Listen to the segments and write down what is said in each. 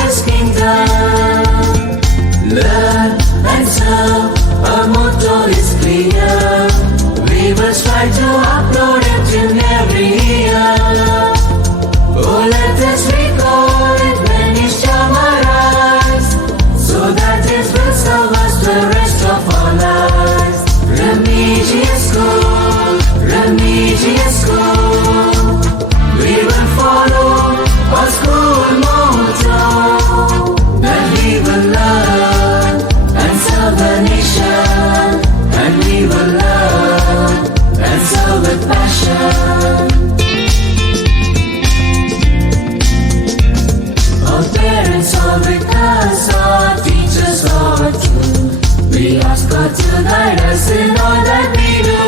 His kingdom. Learn and serve, our motto is clear. We will strive to upload it in every year. Oh, let us recall it when His time arrives, so that His will serve us the rest of our lives. Remedious School, Remedious School. We will follow our school motto, that we will learn and serve the nation, and we will learn and serve with passion. Our parents are with us, our teachers are too. We ask God to guide us in all that we do.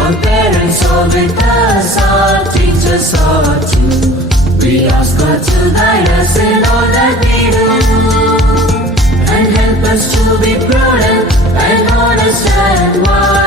Our parents are with us, our teachers are too. We ask God to guide us in all that we do, and help us to be prudent and honest and wise.